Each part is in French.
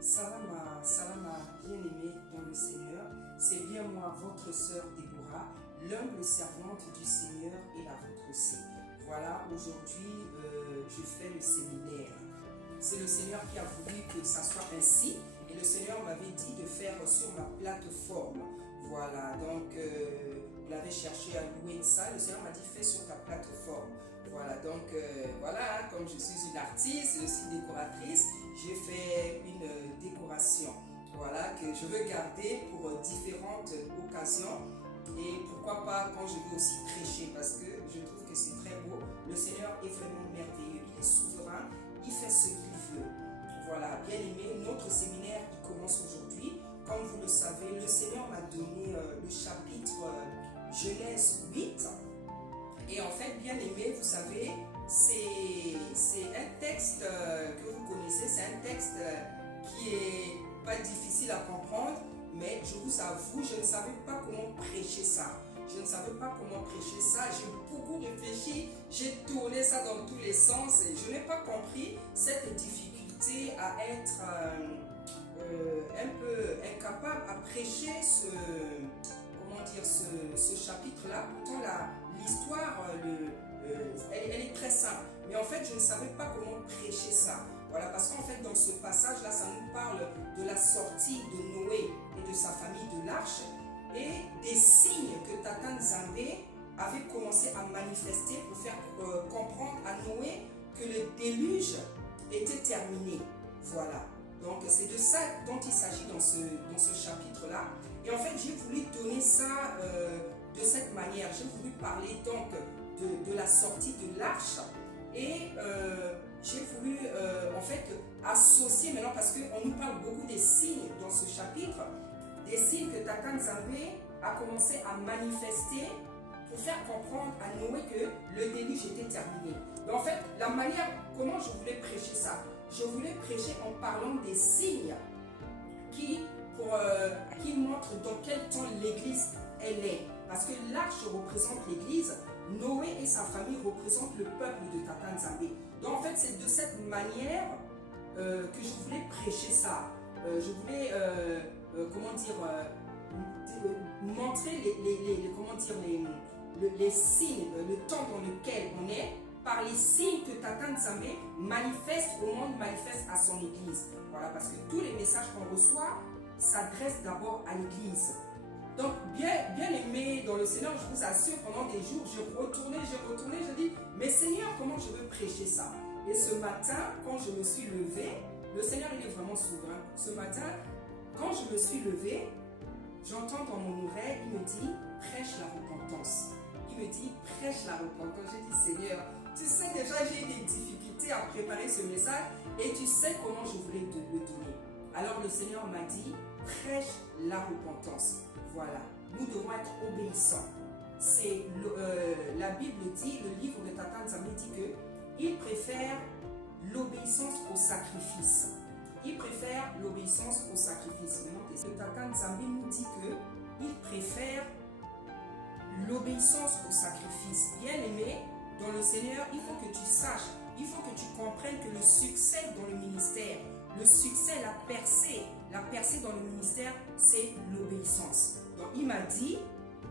Salama, bien-aimés dans le Seigneur, c'est bien moi, votre sœur Déborah, l'humble servante du Seigneur et la vôtre aussi. Voilà, aujourd'hui, je fais le séminaire. C'est le Seigneur qui a voulu que ça soit ainsi, et le Seigneur m'avait dit de faire sur ma plateforme. Voilà, donc, il avait cherché à louer ça, le Seigneur m'a dit, fais sur ta plateforme. Voilà, donc, voilà, comme je suis une artiste, je suis décoratrice, j'ai fait une décoration, voilà, que je veux garder pour différentes occasions. Et pourquoi pas quand je veux aussi prêcher, parce que je trouve que c'est très beau. Le Seigneur est vraiment merveilleux, il est souverain, il fait ce qu'il veut. Voilà, bien aimé, notre séminaire qui commence aujourd'hui. Comme vous le savez, le Seigneur m'a donné le chapitre Genèse 8. Et en fait, bien aimé, vous savez, c'est un texte que vous connaissez, c'est un texte qui est pas difficile à comprendre, mais je vous avoue, je ne savais pas comment prêcher ça. Je ne savais pas comment prêcher ça, j'ai beaucoup réfléchi, j'ai tourné ça dans tous les sens et je n'ai pas compris cette difficulté à être un peu incapable à prêcher ce chapitre-là. Pourtant, l'histoire, elle est très simple. Mais en fait, je ne savais pas comment prêcher ça. Voilà, parce qu'en fait, dans ce passage-là, ça nous parle de la sortie de Noé et de sa famille de l'arche et des signes que Tata Nzambe avait commencé à manifester pour faire comprendre à Noé que le déluge était terminé. Voilà. Donc, c'est de ça dont il s'agit dans ce chapitre-là. Et en fait, j'ai voulu donner ça de cette manière. J'ai voulu parler donc de la sortie de l'arche et j'ai voulu en fait associer maintenant, parce qu'on nous parle beaucoup des signes dans ce chapitre, des signes que Tata Nzambe a commencé à manifester pour faire comprendre à Noé que le déluge était terminé. Donc en fait, la manière, comment je voulais prêcher ça, je voulais prêcher en parlant des signes qui montrent dans quel temps l'Église elle est. Parce que l'arche représente l'Église, Noé et sa famille représentent le peuple de Tata Nzambe. Donc en fait, c'est de cette manière que je voulais prêcher ça. Je voulais, montrer les signes, le temps dans lequel on est, par les signes que Tata Nzambe manifeste au monde, manifeste à son Église. Voilà, parce que tous les messages qu'on reçoit s'adressent d'abord à l'Église. Donc, bien aimé dans le Seigneur, je vous assure, pendant des jours, j'ai retourné, je dis, mais Seigneur, comment je veux prêcher ça? Et ce matin, quand je me suis levée, le Seigneur, il est vraiment souverain. Ce matin, quand je me suis levée, j'entends dans mon oreille, il me dit, prêche la repentance. Il me dit, prêche la repentance. J'ai dit, Seigneur, tu sais déjà, j'ai des difficultés à préparer ce message et tu sais comment je voulais te le donner. Alors le Seigneur m'a dit, prêche la repentance. Voilà, nous devons être obéissants. La Bible dit, le livre de Tata Nzambe dit qu'il préfère l'obéissance au sacrifice. Il préfère l'obéissance au sacrifice. Maintenant, Tata Nzambe nous dit qu'il préfère l'obéissance au sacrifice. Bien aimé, dans le Seigneur, il faut que tu saches, il faut que tu comprennes que le succès dans le ministère, le succès, la percée dans le ministère, c'est l'obéissance. Donc il m'a dit,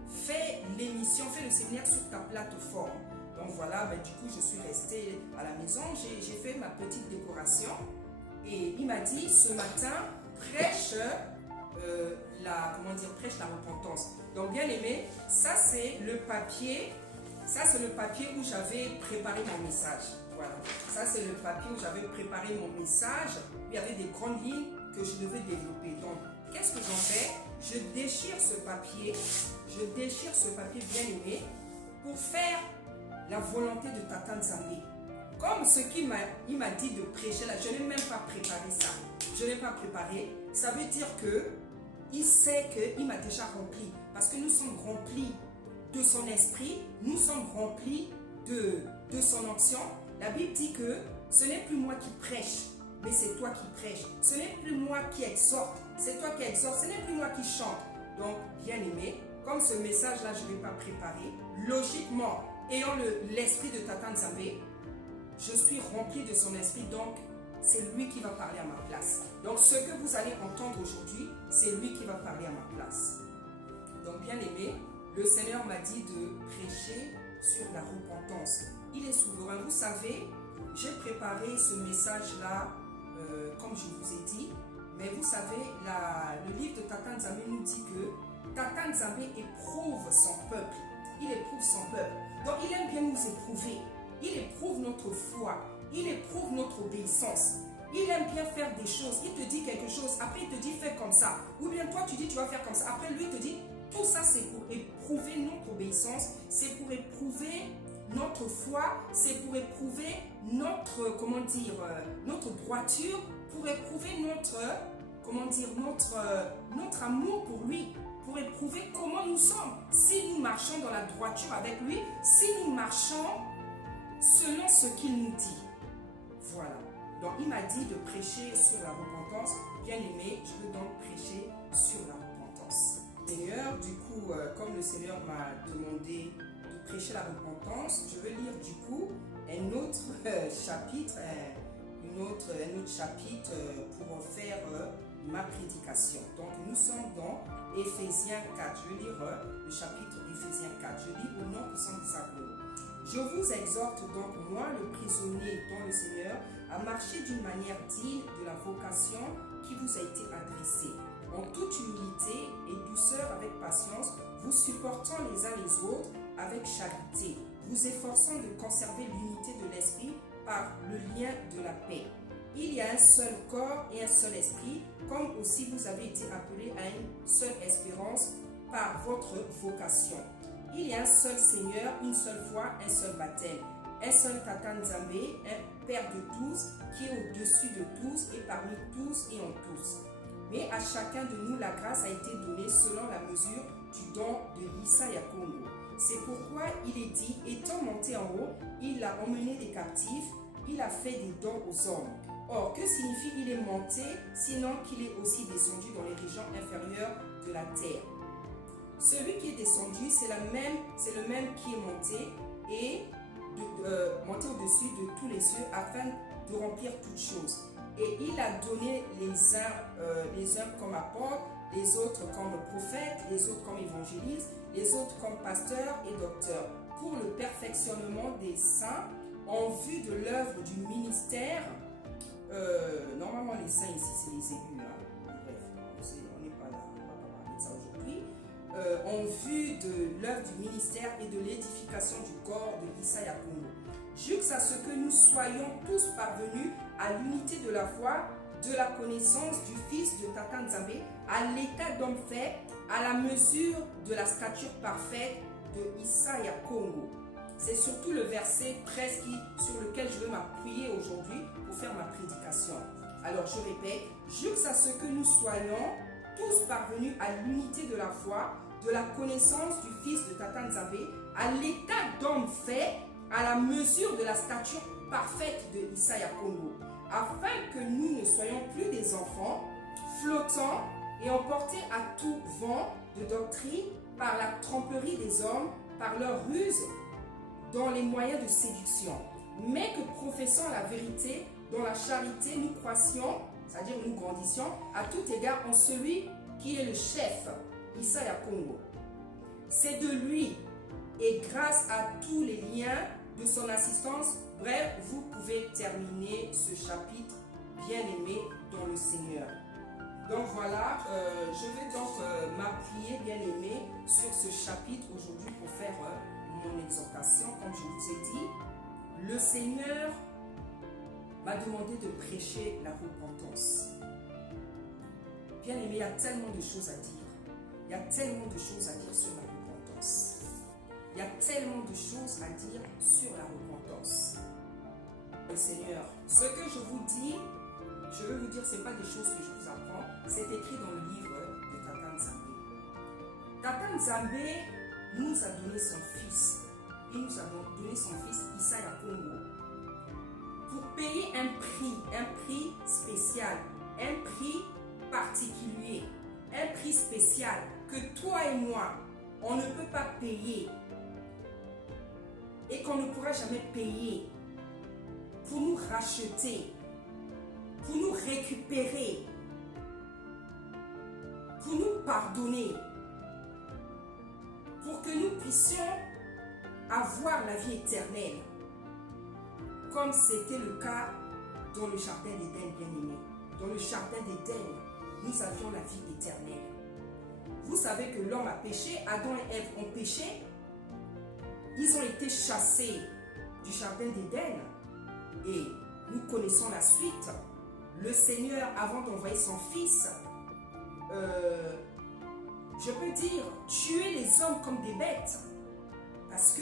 fais l'émission, fais le séminaire sur ta plateforme. Donc voilà, du coup je suis restée à la maison, j'ai fait ma petite décoration et il m'a dit, ce matin, prêche prêche la repentance. Donc bien aimé, ça c'est le papier où j'avais préparé mon message. Voilà, ça c'est le papier où j'avais préparé mon message. Il y avait des grandes lignes que je devais développer. Donc, qu'est-ce que j'en fais? Je déchire ce papier bien aimé pour faire la volonté de Tata Nzambe. Comme ce qu'il m'a dit de prêcher là, je n'ai même pas préparé ça. Je n'ai pas préparé. Ça veut dire que il sait qu'il m'a déjà rempli. Parce que nous sommes remplis de son esprit, nous sommes remplis de son onction. La Bible dit que ce n'est plus moi qui prêche, mais c'est toi qui prêches. Ce n'est plus moi qui exhorte, c'est toi qui exhorte. Ce n'est plus moi qui chante. Donc, bien aimé, comme ce message-là, je ne l'ai pas préparé, logiquement, ayant l'esprit de Tata Nzambe, je suis rempli de son esprit, donc c'est lui qui va parler à ma place. Donc ce que vous allez entendre aujourd'hui, c'est lui qui va parler à ma place. Donc bien aimé, le Seigneur m'a dit de prêcher sur la repentance. Il est souverain. Vous savez, j'ai préparé ce message-là, comme je vous ai dit, mais vous savez, le livre de Tata Nzambe nous dit que Tata Nzambe éprouve son peuple. Il éprouve son peuple. Donc il aime bien nous éprouver. Il éprouve notre foi. Il éprouve notre obéissance. Il aime bien faire des choses. Il te dit quelque chose. Après, il te dit fais comme ça. Ou bien toi, tu dis tu vas faire comme ça. Après, lui, il te dit tout ça, c'est pour éprouver notre obéissance. C'est pour éprouver notre foi. C'est pour éprouver notre, comment dire, notre droiture. Pour éprouver notre, comment dire, notre amour pour lui. Pour éprouver comment nous sommes. Si nous marchons dans la droiture avec lui. Si nous marchons selon ce qu'il nous dit. Voilà. Donc, il m'a dit de prêcher sur la repentance. Bien aimé, je veux donc prêcher sur la repentance. Seigneur, du coup, comme le Seigneur m'a demandé de prêcher la repentance, je veux lire du coup un autre chapitre, un autre chapitre pour faire ma prédication. Donc, nous sommes dans Éphésiens 4. Je vais lire le chapitre Éphésiens 4. Je lis au nom puissant de sa gloire. Je vous exhorte donc, moi, le prisonnier dans le Seigneur, à marcher d'une manière digne de la vocation qui vous a été adressée, en toute humilité et douceur avec patience, vous supportant les uns les autres avec charité, vous efforçant de conserver l'unité de l'esprit par le lien de la paix. Il y a un seul corps et un seul esprit, comme aussi vous avez été appelés à une seule espérance par votre vocation. Il y a un seul Seigneur, une seule foi, un seul baptême, un seul Tata Nzambe, un Père de tous, qui est au-dessus de tous et parmi tous et en tous. Mais à chacun de nous, la grâce a été donnée selon la mesure du don de l'Issa Yakongo. C'est pourquoi il est dit, étant monté en haut, il a emmené des captifs, il a fait des dons aux hommes. Or, que signifie il est monté, sinon qu'il est aussi descendu dans les régions inférieures de la terre? Celui qui est descendu, c'est le même qui est monté et monté au-dessus de tous les cieux afin de remplir toutes choses. Et il a donné les uns comme apôtres, les autres comme prophètes, les autres comme évangélistes, les autres comme pasteurs et docteurs, pour le perfectionnement des saints en vue de l'œuvre du ministère. Normalement, les saints ici, c'est les élus. Bref, on n'est pas là, on ne va pas parler de ça aujourd'hui. En vue de l'œuvre du ministère et de l'édification du corps de l'Issa Yakongo, jusqu'à ce que nous soyons tous parvenus à l'unité de la foi, de la connaissance du Fils de Tata Nzambe, à l'état d'homme fait, à la mesure de la stature parfaite de Issa Yakongo. C'est surtout le verset 13 sur lequel je veux m'appuyer aujourd'hui pour faire ma prédication. Alors je répète, jusqu'à ce que nous soyons tous parvenus à l'unité de la foi, de la connaissance du Fils de Tata Nzambe, à l'état d'homme fait, à la mesure de la stature parfaite de Issa Yakongo, afin que nous ne soyons plus des enfants, flottants et emportés à tout vent de doctrine par la tromperie des hommes, par leur ruse, dans les moyens de séduction, mais que professant la vérité, dans la charité, nous croissions, c'est-à-dire nous grandissions, à tout égard en celui qui est le chef, Issa Yakongo. C'est de lui, et grâce à tous les liens de son assistance, bref, vous pouvez terminer ce chapitre bien-aimé dans le Seigneur. Donc voilà, je vais donc m'appuyer bien-aimé sur ce chapitre aujourd'hui pour faire mon exhortation. Comme je vous ai dit, le Seigneur m'a demandé de prêcher la repentance. Bien-aimé, il y a tellement de choses à dire. Il y a tellement de choses à dire sur la repentance. Il y a tellement de choses à dire sur la repentance. Le Seigneur, ce que je vous dis, je veux vous dire, ce n'est pas des choses que je vous apprends. C'est écrit dans le livre de Tata Nzambe. Tata Nzambe nous a donné son fils. Il nous a donné son fils Issa Yakongo pour payer un prix spécial, un prix particulier, un prix spécial que toi et moi, on ne peut pas payer et qu'on ne pourra jamais payer pour nous racheter pour nous récupérer, pour nous pardonner, pour que nous puissions avoir la vie éternelle, comme c'était le cas dans le jardin d'Éden, bien-aimé. Dans le jardin d'Éden, nous avions la vie éternelle. Vous savez que l'homme a péché, Adam et Ève ont péché, ils ont été chassés du jardin d'Éden et nous connaissons la suite. Le Seigneur, avant d'envoyer son Fils, je peux dire, tuer les hommes comme des bêtes. Parce que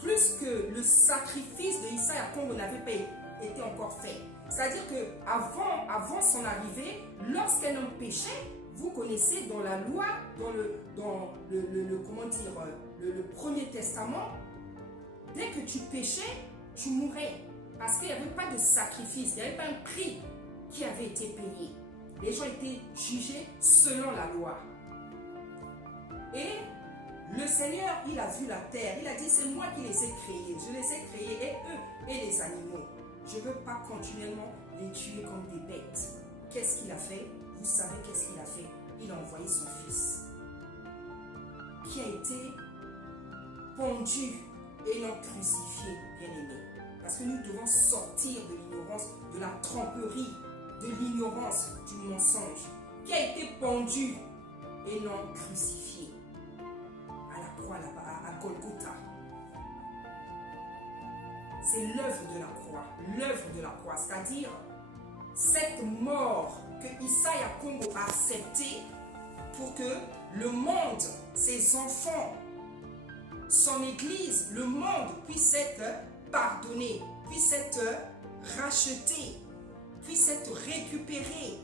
plus que le sacrifice de Issa Yakongo n'avait pas été encore fait. C'est-à-dire qu'avant son arrivée, lorsqu'un homme péchait, vous connaissez dans la loi, comment dire, le Premier Testament, dès que tu péchais, tu mourais. Parce qu'il n'y avait pas de sacrifice, il n'y avait pas un prix qui avait été payé. Les gens étaient jugés selon la loi. Et le Seigneur, il a vu la terre. Il a dit, c'est moi qui les ai créés. Je les ai créés, et eux, et les animaux. Je ne veux pas continuellement les tuer comme des bêtes. Qu'est-ce qu'il a fait? Vous savez qu'est-ce qu'il a fait? Il a envoyé son Fils, qui a été pendu et non crucifié, bien-aimé. Parce que nous devons sortir de l'ignorance, de la tromperie, de l'ignorance, du mensonge, qui a été pendu et non crucifié à la croix là-bas, à Golgotha. C'est l'œuvre de la croix, c'est-à-dire cette mort que Issa Yakongo a acceptée pour que le monde, ses enfants, son église, le monde puisse être pardonné, puisse être racheté, puisse être récupéré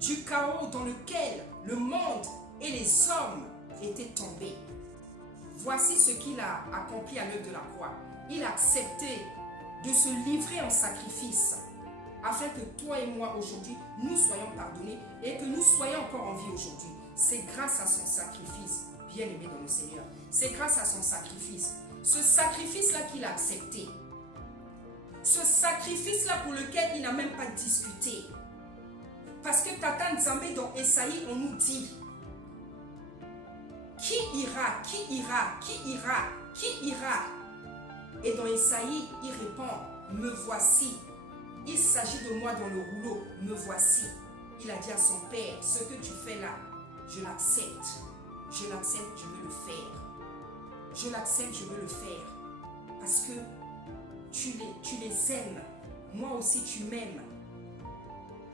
du chaos dans lequel le monde et les hommes étaient tombés. Voici ce qu'il a accompli à l'œuvre de la croix. Il a accepté de se livrer en sacrifice afin que toi et moi aujourd'hui, nous soyons pardonnés et que nous soyons encore en vie aujourd'hui. C'est grâce à son sacrifice, bien-aimé dans le Seigneur. C'est grâce à son sacrifice. Ce sacrifice-là qu'il a accepté. Ce sacrifice-là pour lequel il n'a même pas discuté. Parce que Tata Nzambe dans Esaïe, on nous dit, qui ira, qui ira, qui ira, qui ira? Et dans Esaïe, il répond, me voici. Il s'agit de moi dans le rouleau, me voici. Il a dit à son père, ce que tu fais là, je l'accepte. Je l'accepte, je veux le faire. Je l'accepte, je veux le faire. Parce que tu les aimes. Moi aussi, tu m'aimes.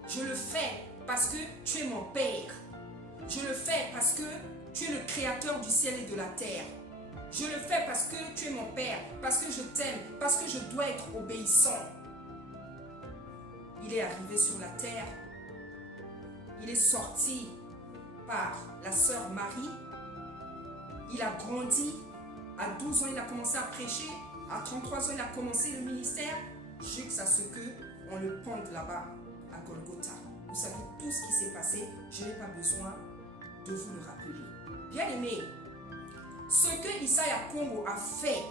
Je le fais parce que tu es mon père. Je le fais parce que tu es le créateur du ciel et de la terre. Je le fais parce que tu es mon père, parce que je t'aime, parce que je dois être obéissant. Il est arrivé sur la terre. Il est sorti par la sœur Marie. Il a grandi. À 12 ans, il a commencé à prêcher. À 33 ans, il a commencé le ministère. Jusqu'à ce qu'on le pende là-bas, à Golgotha. Vous savez tout ce qui s'est passé. Je n'ai pas besoin de vous le rappeler. Bien aimé, ce que Issa Yakongo a fait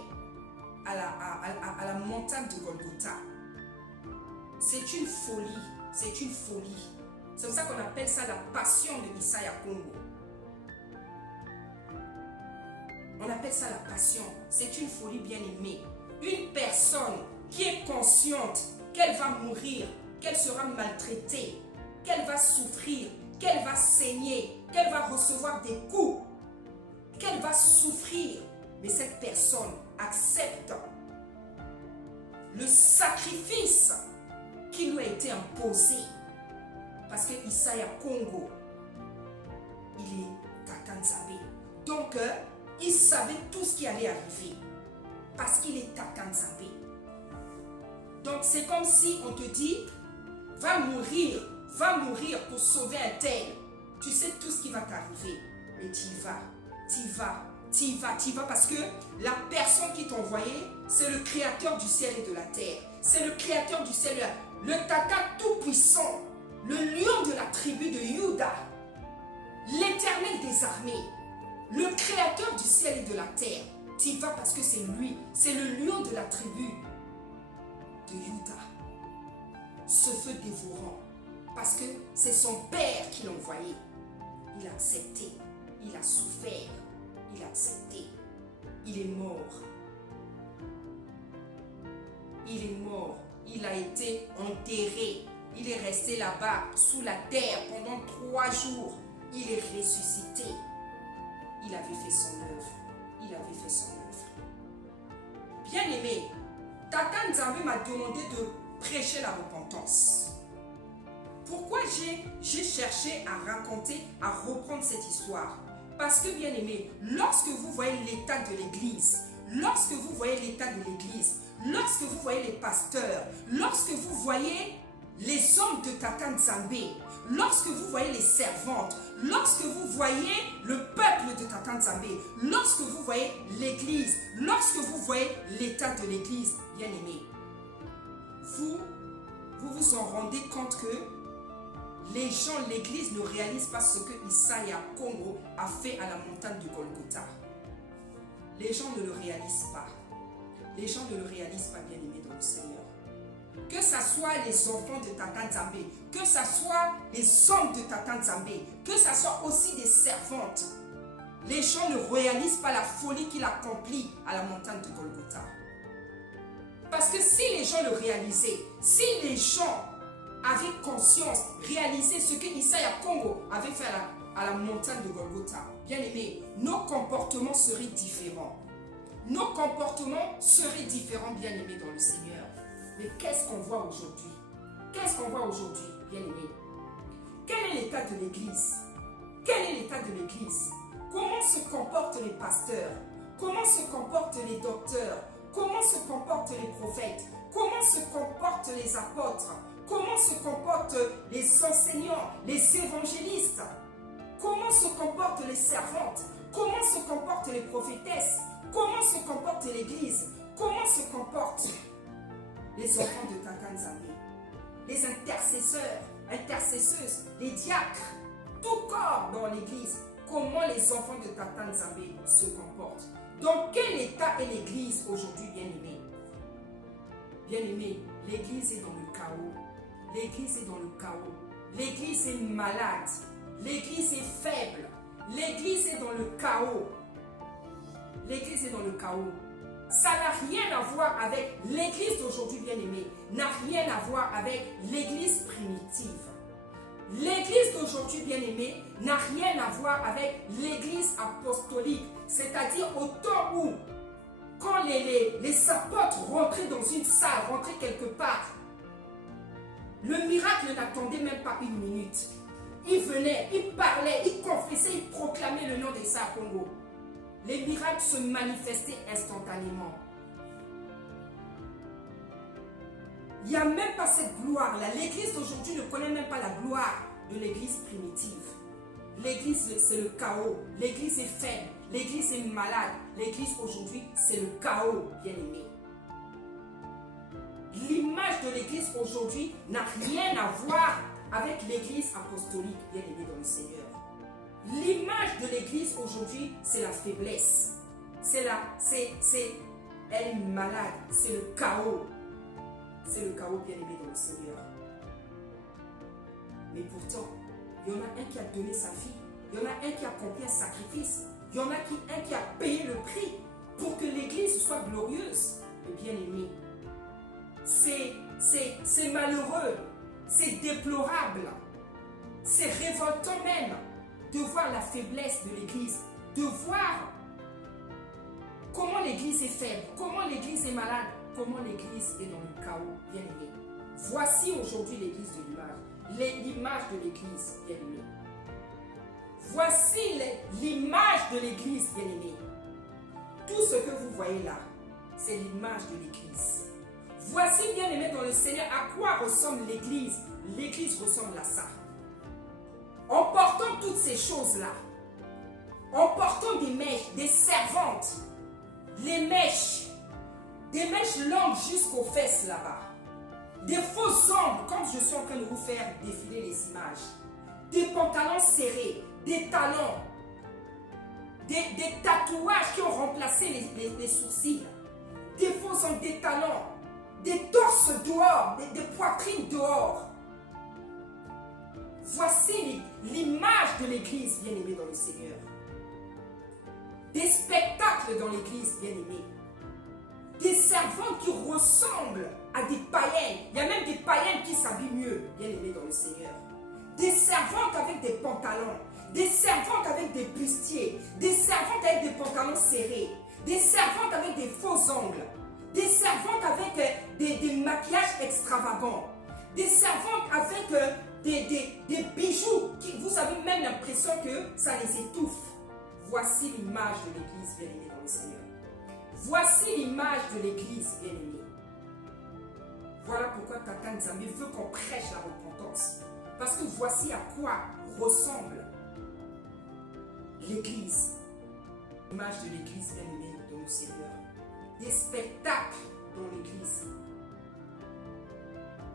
à la montagne de Golgotha, c'est une folie. C'est une folie. C'est pour ça qu'on appelle ça la passion de Issa Yakongo. On appelle ça la passion. C'est une folie bien aimée. Une personne qui est consciente qu'elle va mourir, qu'elle sera maltraitée, qu'elle va souffrir, qu'elle va saigner, qu'elle va recevoir des coups, qu'elle va souffrir. Mais cette personne accepte le sacrifice qui lui a été imposé. Parce que Issa Yakongo, il est Tata Nzambe. Donc, il savait tout ce qui allait arriver. Parce qu'il est Tata Nzambe. Donc, c'est comme si on te dit, va mourir pour sauver un tel. Tu sais tout ce qui va t'arriver. Mais tu y vas parce que la personne qui t'a envoyé, c'est le créateur du ciel et de la terre. C'est le créateur du ciel, le Tata tout-puissant, le lion de la tribu de Juda, l'éternel des armées, le créateur du ciel et de la terre. Tu y vas parce que c'est lui, c'est le lion de la tribu de Juda. ce feu dévorant. Parce que c'est son père qui l'envoyait. Il a accepté, il a souffert, il a accepté. Il est mort. Il est mort. Il a été enterré. Il est resté là-bas, sous la terre, pendant 3 jours. Il est ressuscité. Il avait fait son œuvre. Il avait fait son œuvre. Bien-aimé, Tata Nzambe m'a demandé de prêcher la repentance. Pourquoi j'ai cherché à raconter, à reprendre cette histoire? Parce que, bien-aimé, lorsque vous voyez l'état de l'Église, lorsque vous voyez l'état de l'Église, lorsque vous voyez les pasteurs, lorsque vous voyez les hommes de Tata Nzambe, lorsque vous voyez les servantes, lorsque vous voyez le peuple de Tata Nzambe, lorsque vous voyez l'Église, lorsque vous voyez l'état de l'Église, bien-aimé, vous vous en rendez compte que les gens, l'Église ne réalise pas ce que Isaiah Congo a fait à la montagne de Golgotha. Les gens ne le réalisent pas. Les gens ne le réalisent pas, bien-aimés dans le Seigneur. Que ce soit les enfants de Tata Nzambe, que ce soit les hommes de Tata Nzambe, que ce soit aussi des servantes, les gens ne réalisent pas la folie qu'il accomplit à la montagne de Golgotha. Parce que si les gens le réalisaient, si les gens avaient conscience, réalisaient ce que Isaiah Congo avait fait à la montagne de Golgotha, bien aimé, nos comportements seraient différents. Nos comportements seraient différents, bien aimés dans le Seigneur. Mais qu'est-ce qu'on voit aujourd'hui? Qu'est-ce qu'on voit aujourd'hui, bien aimé? Quel est l'état de l'Église? Quel est l'état de l'Église? Comment se comportent les pasteurs? Comment se comportent les docteurs? Comment se comportent les prophètes? Comment se comportent les apôtres? Comment se comportent les enseignants, les évangélistes? Comment se comportent les servantes? Comment se comportent les prophétesses? Comment se comporte l'Église? Comment se comportent les enfants de Tata Nzambe? Les intercesseurs, intercesseuses, les diacres, tout corps dans l'Église. Comment les enfants de Tata Nzambe se comportent? Dans quel état est l'Église aujourd'hui, bien-aimé? Bien-aimé, l'Église est dans le chaos. L'Église est dans le chaos. L'Église est malade. L'Église est faible. L'Église est dans le chaos. L'Église est dans le chaos. Ça n'a rien à voir avec l'Église d'aujourd'hui, bien-aimée. N'a rien à voir avec l'Église primitive. L'Église d'aujourd'hui, bien-aimée, n'a rien à voir avec l'Église apostolique. C'est-à-dire au temps où, quand les apôtres rentraient dans une salle, rentraient quelque part, le miracle n'attendait même pas une minute. Ils venaient, ils parlaient, ils confessaient, ils proclamaient le nom d'Isaiah Congo. Les miracles se manifestaient instantanément. Il n'y a même pas cette gloire-là. L'Église d'aujourd'hui ne connaît même pas la gloire de l'Église primitive. L'Église, c'est le chaos. L'Église est faible. L'Église est malade. L'Église aujourd'hui, c'est le chaos, bien-aimé. L'image de l'Église aujourd'hui n'a rien à voir avec l'Église apostolique, bien-aimée dans le Seigneur. L'image de l'Église aujourd'hui, c'est la faiblesse. Elle est malade. C'est le chaos. C'est le chaos, bien-aimé dans le Seigneur. Mais pourtant, il y en a un qui a donné sa vie. Il y en a un qui a accompli un sacrifice. Il y en a un qui a payé le prix pour que l'Église soit glorieuse. Et bien-aimé, c'est malheureux. C'est déplorable. C'est révoltant même de voir la faiblesse de l'Église, de voir comment l'Église est faible, comment l'Église est malade, comment l'Église est dans le chaos, bien-aimé. Voici aujourd'hui l'Église de l'image de l'Église, bien-aimé. Voici l'image de l'Église, bien-aimé. Tout ce que vous voyez là, c'est l'image de l'Église. Voici, bien-aimé dans le Seigneur, à quoi ressemble l'Église. L'Église ressemble à ça. En portant toutes ces choses-là, en portant des mèches, des servantes, les mèches, des mèches longues jusqu'aux fesses là-bas, des faux ongles, comme je suis en train de vous faire défiler les images, des pantalons serrés, des talons, des tatouages qui ont remplacé les sourcils, des faux ongles, des talons, des torses dehors, des poitrines dehors. Voici l'image de l'église bien-aimée dans le Seigneur. Des spectacles dans l'église bien-aimée. Des servantes qui ressemblent à des païennes. Il y a même des païennes qui s'habillent mieux, bien-aimées dans le Seigneur. Des servantes avec des pantalons. Des servantes avec des bustiers. Des servantes avec des pantalons serrés. Des servantes avec des faux ongles. Des servantes avec des maquillages extravagants. Des servantes avec des bijoux qui vous avez même l'impression que ça les étouffe. Voici l'image de l'église bien-aimée dans le Seigneur. Voici l'image de l'église bien-aimée. Voilà pourquoi Tata Nzambe veut qu'on prêche la repentance. Parce que voici à quoi ressemble l'église. L'image de l'église bien-aimée dans le Seigneur. Des spectacles dans l'église.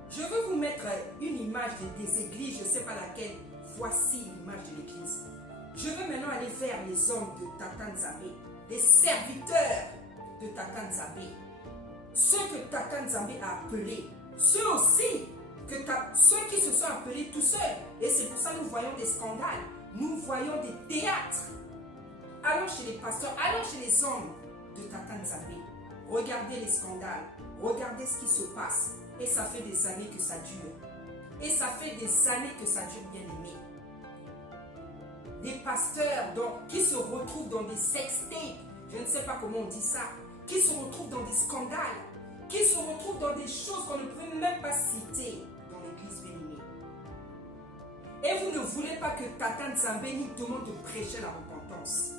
Je veux vous mettre une image des églises, je ne sais pas laquelle. Voici l'image de l'église. Je veux maintenant aller vers les hommes de Tata Nzambe, les serviteurs de Tata Nzambe, ceux que Tata Nzambe a appelés, ceux aussi, ceux qui se sont appelés tout seuls. Et c'est pour ça que nous voyons des scandales, nous voyons des théâtres. Allons chez les pasteurs, allons chez les hommes de Tata Nzambe. Regardez les scandales, regardez ce qui se passe. Et ça fait des années que ça dure. Et ça fait des années que ça dure, bien aimé. Des pasteurs qui se retrouvent dans des sextapes, je ne sais pas comment on dit ça, qui se retrouvent dans des scandales, qui se retrouvent dans des choses qu'on ne peut même pas citer dans l'église bien-aimée. Et vous ne voulez pas que Tata Nzambe nous demande de prêcher la repentance.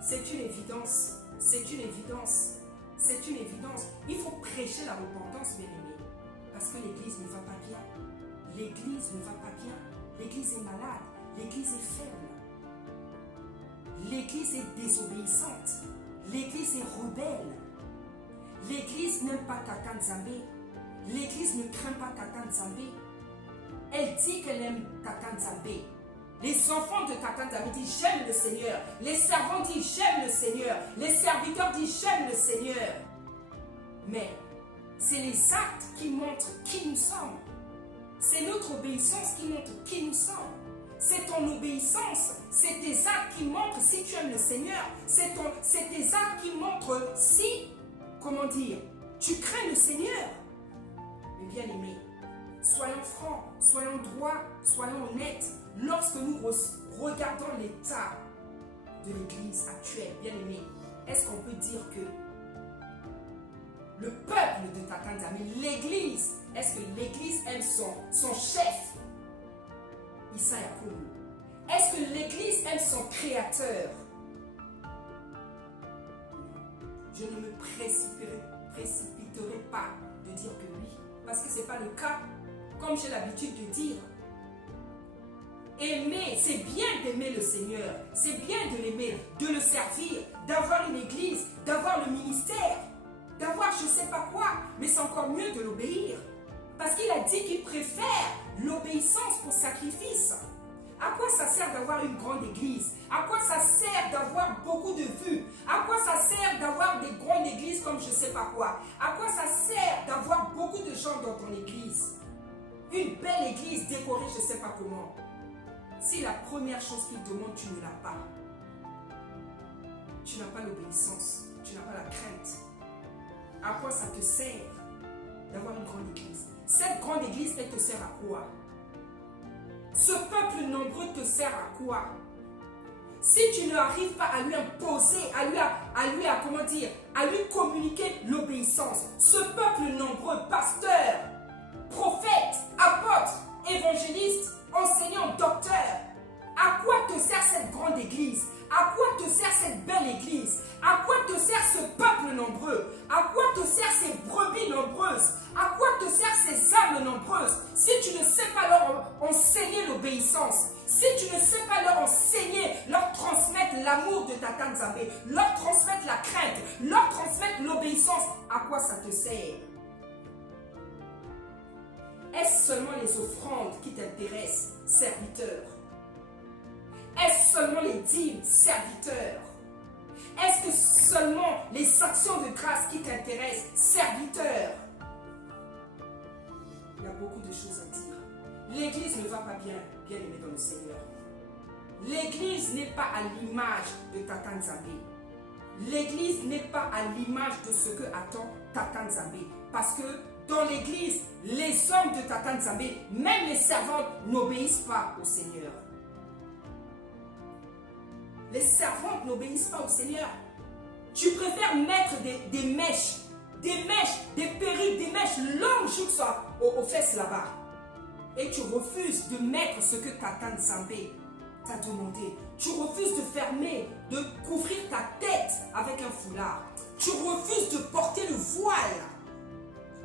C'est une évidence, c'est une évidence, c'est une évidence. Il faut prêcher la repentance, bien-aimé. Parce que l'église ne va pas bien. L'église ne va pas bien. L'église est malade. L'église est faible. L'église est désobéissante. L'église est rebelle. L'église n'aime pas Tata Nzambe. L'église ne craint pas Tata Nzambe. Elle dit qu'elle aime Tata Nzambe. Les enfants de Tata Nzambe disent j'aime le Seigneur. Les servants disent j'aime le Seigneur. Les serviteurs disent j'aime le Seigneur. Mais c'est les actes qui montrent qui nous sommes. C'est notre obéissance qui montre qui nous sommes. C'est ton obéissance, c'est tes actes qui montrent si tu aimes le Seigneur. C'est tes actes qui montrent si, comment dire, tu crains le Seigneur. Mais bien aimé, soyons francs, soyons droits, soyons honnêtes. Lorsque nous regardons l'état de l'église actuelle, bien aimé, est-ce qu'on peut dire que le peuple de Tata Nzambe, l'église, est-ce que l'église aime son chef, Issa Yakobo? Est-ce que l'église aime son créateur? Je ne me précipiterai pas de dire que oui, parce que ce n'est pas le cas, comme j'ai l'habitude de dire. Aimer, c'est bien d'aimer le Seigneur, c'est bien de l'aimer, de le servir, d'avoir une église, d'avoir le ministère, d'avoir je ne sais pas quoi, mais c'est encore mieux de l'obéir. Parce qu'il a dit qu'il préfère l'obéissance au sacrifice. À quoi ça sert d'avoir une grande église? À quoi ça sert d'avoir beaucoup de vues? À quoi ça sert d'avoir des grandes églises comme je ne sais pas quoi? À quoi ça sert d'avoir beaucoup de gens dans ton église? Une belle église décorée je ne sais pas comment. Si la première chose qu'il demande, tu ne l'as pas. Tu n'as pas l'obéissance, tu n'as pas la crainte. À quoi ça te sert d'avoir une grande église? Cette grande église, elle te sert à quoi? Ce peuple nombreux te sert à quoi? Si tu n'arrives pas à lui imposer, comment dire, à lui communiquer l'obéissance, ce peuple nombreux, pasteurs, prophètes, apôtres, évangélistes, enseignants, docteurs, à quoi te sert cette grande église? À quoi te sert cette belle église? À quoi te sert ce peuple nombreux? À quoi te sert ces brebis nombreuses? À quoi te sert ces âmes nombreuses? Si tu ne sais pas leur enseigner l'obéissance, si tu ne sais pas leur enseigner, leur transmettre l'amour de Tata Nzambe, leur transmettre la crainte, leur transmettre l'obéissance, à quoi ça te sert? Est-ce seulement les offrandes qui t'intéressent, serviteur? Est-ce seulement les dîmes, serviteurs? Est-ce que seulement les actions de grâce qui t'intéressent, serviteurs? y a beaucoup de choses à dire. L'église ne va pas bien, bien aimée dans le Seigneur. L'église n'est pas à l'image de Tata Nzambe. L'église n'est pas à l'image de ce que attend Tata Nzambe. Parce que dans l'église, les hommes de Tata Nzambe, même les servantes, n'obéissent pas au Seigneur. Les servantes n'obéissent pas au Seigneur. Tu préfères mettre des mèches, des perruques, des mèches longues jusqu'aux fesses là-bas. Et tu refuses de mettre ce que Tata Nzambe t'a demandé. Tu refuses de fermer, de couvrir ta tête avec un foulard. Tu refuses de porter le voile.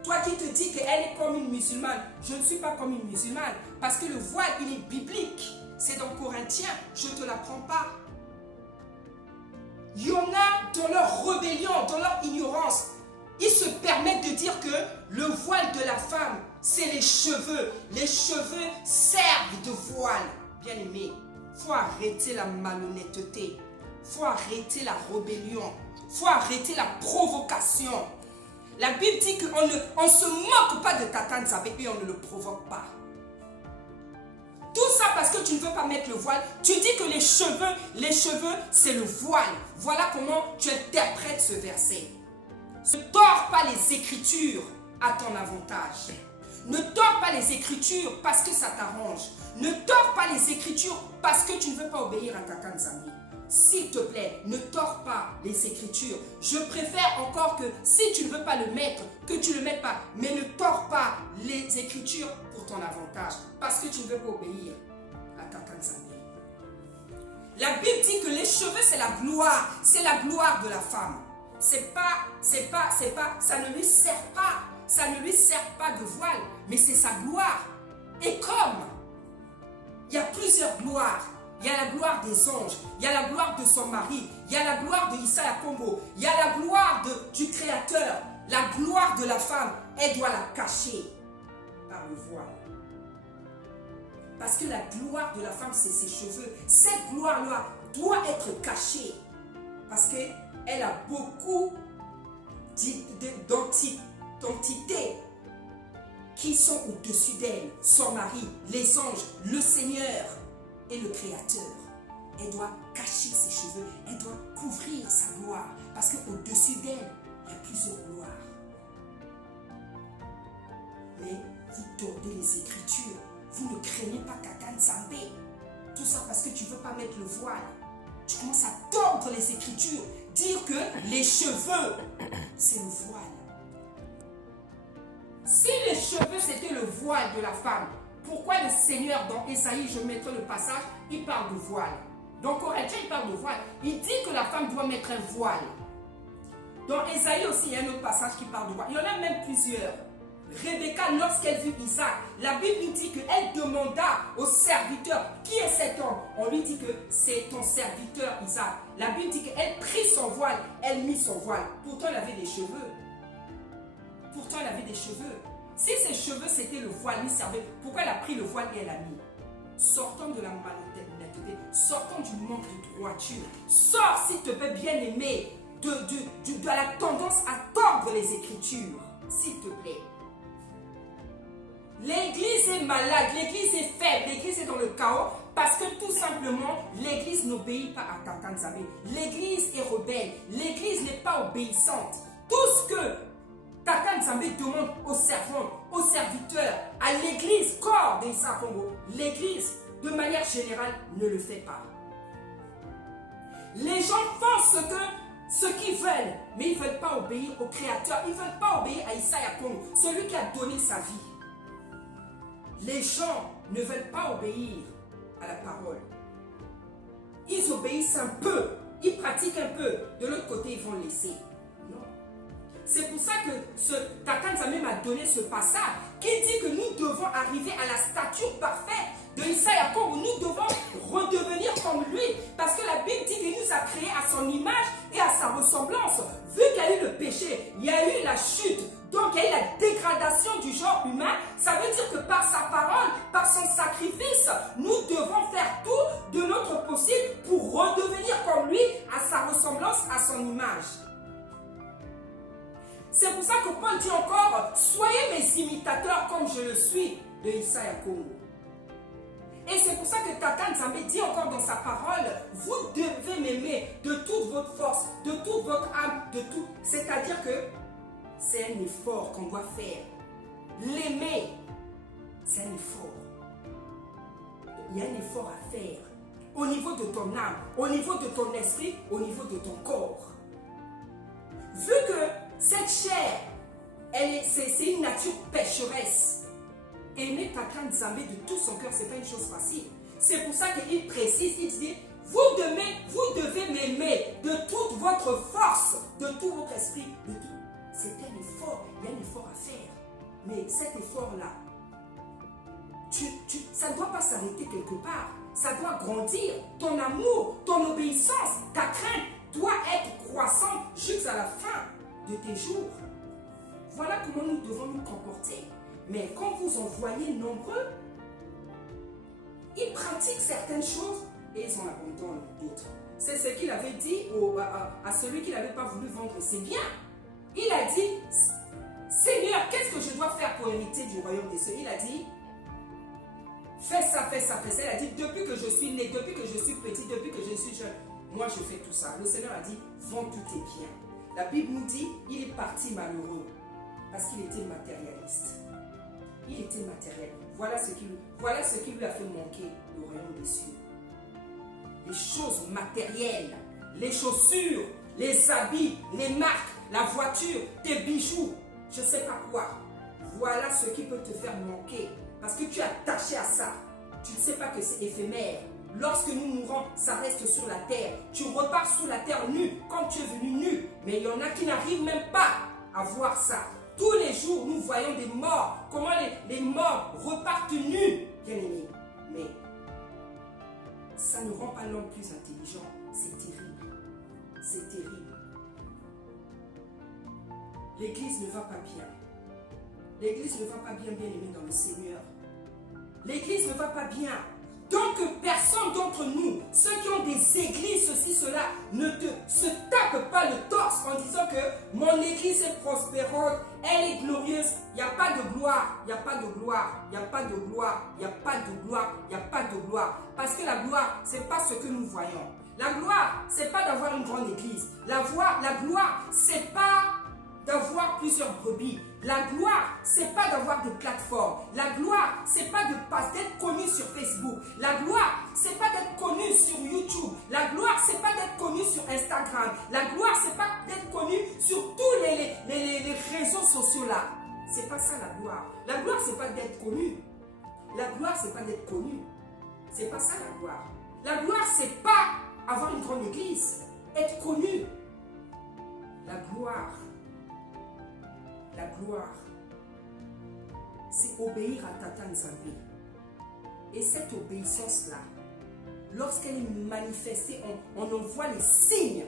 Toi qui te dis qu'elle est comme une musulmane, je ne suis pas comme une musulmane. Parce que le voile, il est biblique. C'est dans Corinthiens, je ne te l'apprends pas. Il y en a dans leur rébellion, dans leur ignorance. Ils se permettent de dire que le voile de la femme, c'est les cheveux. Les cheveux servent de voile. Bien aimé, il faut arrêter la malhonnêteté. Il faut arrêter la rébellion. Il faut arrêter la provocation. La Bible dit qu'on ne se moque pas de Tata Nzambe et on ne le provoque pas. Tout ça parce que tu ne veux pas mettre le voile. Tu dis que les cheveux, c'est le voile. Voilà comment tu interprètes ce verset. Ne tords pas les Écritures à ton avantage. Ne tords pas les Écritures parce que ça t'arrange. Ne tords pas les Écritures parce que tu ne veux pas obéir à Tata Nzambe. S'il te plaît, ne tords pas les Écritures. Je préfère encore que si tu ne veux pas le mettre, que tu ne le mettes pas. Mais ne tords pas les Écritures pour ton avantage. Parce que tu ne veux pas obéir à Tata Nzambe. La Bible dit que les cheveux, c'est la gloire. C'est la gloire de la femme. Ça ne lui sert pas. Ça ne lui sert pas de voile. Mais c'est sa gloire. Et comme il y a plusieurs gloires. Il y a la gloire des anges, il y a la gloire de son mari, il y a la gloire de Issa Yakombo, il y a la gloire du Créateur. La gloire de la femme, elle doit la cacher par le voile. Parce que la gloire de la femme, c'est ses cheveux. Cette gloire-là doit être cachée. Parce qu'elle a beaucoup d'entités qui sont au-dessus d'elle. Son mari, les anges, le Seigneur et le Créateur. Elle doit cacher ses cheveux, elle doit couvrir sa gloire, parce qu'au-dessus d'elle, il y a plusieurs gloires. Mais vous tordez les Écritures, vous ne craignez pas Tata Nzambe. Tout ça parce que tu ne veux pas mettre le voile. Tu commences à tordre les Écritures, dire que les cheveux, c'est le voile. Si les cheveux, c'était le voile de la femme, pourquoi le Seigneur, dans Ésaïe, je mettrai le passage, il parle de voile. Dans Corinthiens, il parle de voile. Il dit que la femme doit mettre un voile. Dans Ésaïe aussi, il y a un autre passage qui parle de voile. Il y en a même plusieurs. Rebecca, lorsqu'elle vit Isaac, la Bible nous dit qu'elle demanda au serviteur, qui est cet homme? On lui dit que c'est ton serviteur Isaac. La Bible dit qu'elle prit son voile, elle mit son voile. Pourtant, elle avait des cheveux. Pourtant, elle avait des cheveux. Si ses cheveux, c'était le voile, lui servait, pourquoi elle a pris le voile et elle a mis? Sortons de la malhonnêteté, sortons du manque de droiture. Sors, s'il te plaît, bien aimé, de la tendance à tordre les Écritures, s'il te plaît. L'église est malade, l'église est faible, l'église est dans le chaos parce que tout simplement, l'église n'obéit pas à Tata Nzambe. L'église est rebelle, l'église n'est pas obéissante. Tout ce que Tata Nzambe demande aux servantes, aux serviteurs, à l'église, corps d'Issa Congo, l'église, de manière générale, ne le fait pas. Les gens font ce qu'ils veulent, mais ils ne veulent pas obéir au Créateur, ils ne veulent pas obéir à Issa Congo, celui qui a donné sa vie. Les gens ne veulent pas obéir à la parole. Ils obéissent un peu, ils pratiquent un peu, de l'autre côté, ils vont laisser. Non. C'est pour ça que Tata Nzambe m'a donné ce passage qui dit que nous devons arriver à la stature parfaite de Issa Yakombo. Nous devons redevenir comme lui. Parce que la Bible dit qu'il nous a créés à son image et à sa ressemblance. Vu qu'il y a eu le péché, il y a eu la chute. Donc il y a eu la dégradation du genre humain. Ça veut dire que par sa parole, par son sacrifice, nous devons faire tout de notre possible pour redevenir comme lui, à sa ressemblance, à son image. C'est pour ça que Paul dit encore, soyez mes imitateurs comme je le suis de Issa Yakongo. Et c'est pour ça que Tata Nzambe dit encore dans sa parole, vous devez m'aimer de toute votre force, de toute votre âme, de tout. C'est-à-dire que c'est un effort qu'on doit faire. L'aimer, c'est un effort. Il y a un effort à faire au niveau de ton âme, au niveau de ton esprit, au niveau de ton corps. Vu que cette chair, c'est une nature pécheresse, aimer Tata Nzambe de tout son cœur, ce n'est pas une chose facile. C'est pour ça qu'il précise, il dit, vous devez m'aimer de toute votre force, de tout votre esprit, de tout. C'est un effort, il y a un effort à faire. Mais cet effort-là, ça ne doit pas s'arrêter quelque part. Ça doit grandir. Ton amour, ton obéissance, ta crainte doit être croissante jusqu'à la fin de tes jours. Voilà comment nous devons nous comporter. Mais quand vous en voyez nombreux, ils pratiquent certaines choses et ils en abandonnent d'autres. C'est ce qu'il avait dit à celui qui n'avait pas voulu vendre ses biens. Il a dit, Seigneur, qu'est-ce que je dois faire pour hériter du royaume des cieux? Il a dit, fais ça, fais ça, fais ça. Il a dit, depuis que je suis né, depuis que je suis petit, depuis que je suis jeune, moi je fais tout ça. Le Seigneur a dit, vends tous tes biens. La Bible nous dit, il est parti malheureux parce qu'il était matérialiste. Il était matériel. Voilà ce qui lui a fait manquer le royaume des cieux. Les choses matérielles, les chaussures, les habits, les marques, la voiture, tes bijoux, je ne sais pas quoi. Voilà ce qui peut te faire manquer. Parce que tu es attaché à ça. Tu ne sais pas que c'est éphémère. Lorsque nous mourons, ça reste sur la terre. Tu repars sur la terre nu, comme tu es venu nu. Mais il y en a qui n'arrivent même pas à voir ça. Tous les jours, nous voyons des morts. Comment les morts repartent nus, bien aimés. Mais ça ne rend pas l'homme plus intelligent. C'est terrible. C'est terrible. L'église ne va pas bien. L'église ne va pas bien, bien aimé dans le Seigneur. L'église ne va pas bien. Donc personne d'entre nous, ceux qui ont des églises, ceci, cela, se tape pas le torse en disant que mon église est prospérante, elle est glorieuse. Il n'y a pas de gloire, il n'y a pas de gloire, il n'y a pas de gloire, il n'y a pas de gloire, il n'y a pas de gloire. Parce que la gloire, ce n'est pas ce que nous voyons. La gloire, ce n'est pas d'avoir une grande église. La gloire, ce n'est pas d'avoir plusieurs brebis. La gloire, c'est pas d'avoir des plateformes. La gloire, c'est pas d'être connu sur Facebook. La gloire, c'est pas d'être connu sur YouTube. La gloire, c'est pas d'être connu sur Instagram. La gloire, c'est pas d'être connu sur tous les réseaux sociaux là. C'est pas ça la gloire. La gloire, c'est pas d'être connu. La gloire, c'est pas d'être connu. C'est pas ça la gloire. La gloire, c'est pas avoir une grande église, être connu. La gloire, c'est obéir à Tata Nzambe. Et cette obéissance-là, lorsqu'elle est manifestée, on en voit les signes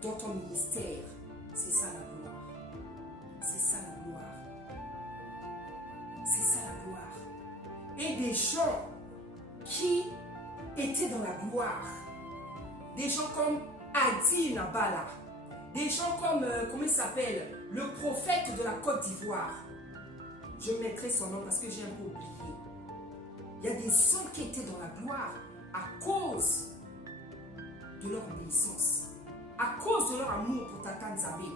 dans ton ministère. C'est ça la gloire. C'est ça la gloire. C'est ça la gloire. Et des gens qui étaient dans la gloire, des gens comme Adi Nabala, des gens comme, comment il s'appelle, le prophète de la Côte d'Ivoire. Je mettrai son nom parce que j'ai un peu oublié. Il y a des gens qui étaient dans la gloire à cause de leur obéissance, à cause de leur amour pour Tata Nzambe,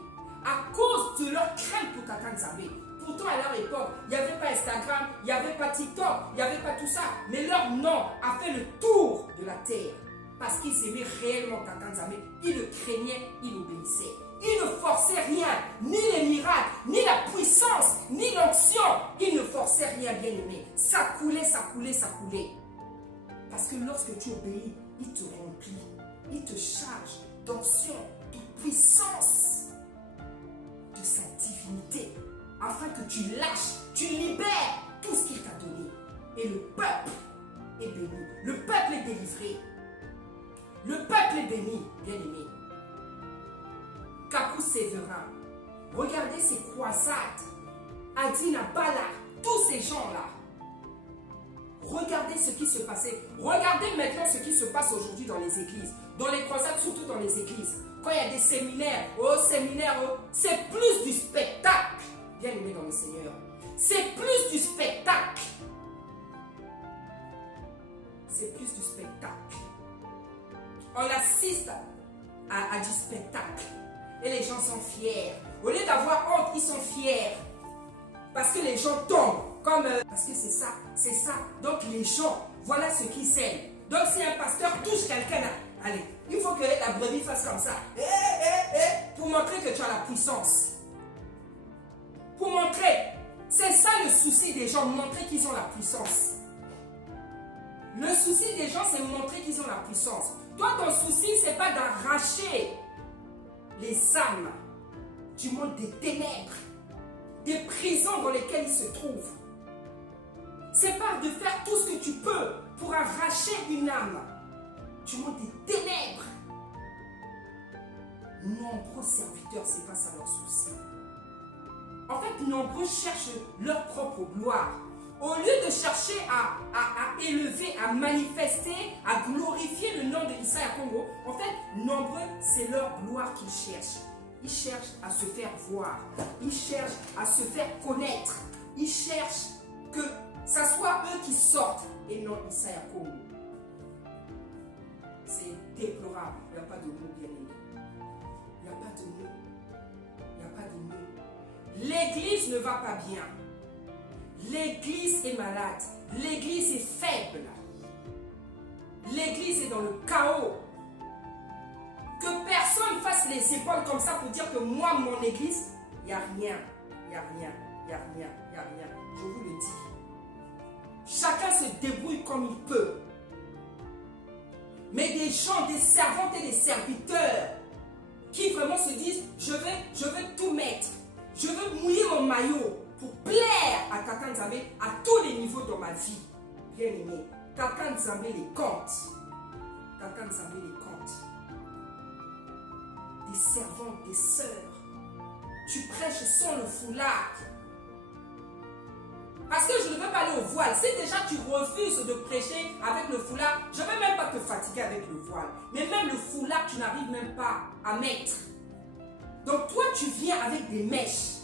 à cause de leur crainte pour Tata Nzambe. Pourtant, à leur époque, il n'y avait pas Instagram, il n'y avait pas TikTok, il n'y avait pas tout ça. Mais leur nom a fait le tour de la terre parce qu'ils aimaient réellement Tata Nzambe. Ils le craignaient, ils l'obéissaient. Ils ne forçaient rien, ni les miracles, ni la puissance, ni l'onction. Ils ne forçaient rien, bien aimé. Ça coulait, ça coulait, ça coulait. Parce que lorsque tu obéis, il te remplit. Il te charge d'onction, de puissance, de sa divinité. Afin que tu lâches, tu libères tout ce qu'il t'a donné. Et le peuple est béni. Le peuple est délivré. Le peuple est béni, bien aimé. Kakou Séverin, regardez ces croisades, Adina Bala, tous ces gens-là. Regardez ce qui se passait. Regardez maintenant ce qui se passe aujourd'hui dans les églises, dans les croisades, surtout dans les églises. quand il y a des séminaires, c'est plus du spectacle. Bien aimé dans le Seigneur. C'est plus du spectacle. C'est plus du spectacle. On assiste à du spectacle. Et les gens sont fiers. Au lieu d'avoir honte, ils sont fiers. Parce que les gens tombent. Parce que c'est ça, c'est ça. Donc les gens, voilà ce qu'ils aiment. Donc si un pasteur touche quelqu'un, allez, il faut que la brebis fasse comme ça. Pour montrer que tu as la puissance. Pour montrer. C'est ça le souci des gens, montrer qu'ils ont la puissance. Le souci des gens, c'est montrer qu'ils ont la puissance. Toi, ton souci, c'est pas d'arracher les âmes du monde des ténèbres, des prisons dans lesquelles ils se trouvent. C'est pas de faire tout ce que tu peux pour arracher une âme du monde des ténèbres. Nombreux serviteurs, c'est pas ça leur souci. En fait, nombreux cherchent leur propre gloire. Au lieu de chercher à élever, à manifester, à glorifier le nom de Issaïa Congo, en fait, nombreux, c'est leur gloire qu'ils cherchent. Ils cherchent à se faire voir. Ils cherchent à se faire connaître. Ils cherchent que ça soit eux qui sortent et non Issaïa Congo. C'est déplorable. Il n'y a pas de mots bien aimé. Il n'y a pas de mots. Il n'y a pas de mots. L'église ne va pas bien. L'église est malade. L'église est faible. L'église est dans le chaos. Que personne fasse les épaules comme ça pour dire que moi, mon église, il n'y a rien. Il n'y a rien. Il n'y a rien. Il n'y a rien. Je vous le dis. Chacun se débrouille comme il peut. Mais des gens, des servantes et des serviteurs qui vraiment se disent, je veux tout mettre. Je veux mouiller mon maillot pour plaire à Tata Nzambe à tous les niveaux dans ma vie. Bien aimé, Tata Nzambe les compte. Tata Nzambe les compte. Des servantes, des sœurs. Tu prêches sans le foulard. Parce que je ne veux pas aller au voile. Si déjà tu refuses de prêcher avec le foulard, je ne vais même pas te fatiguer avec le voile. Mais même le foulard, tu n'arrives même pas à mettre. Donc toi, tu viens avec des mèches,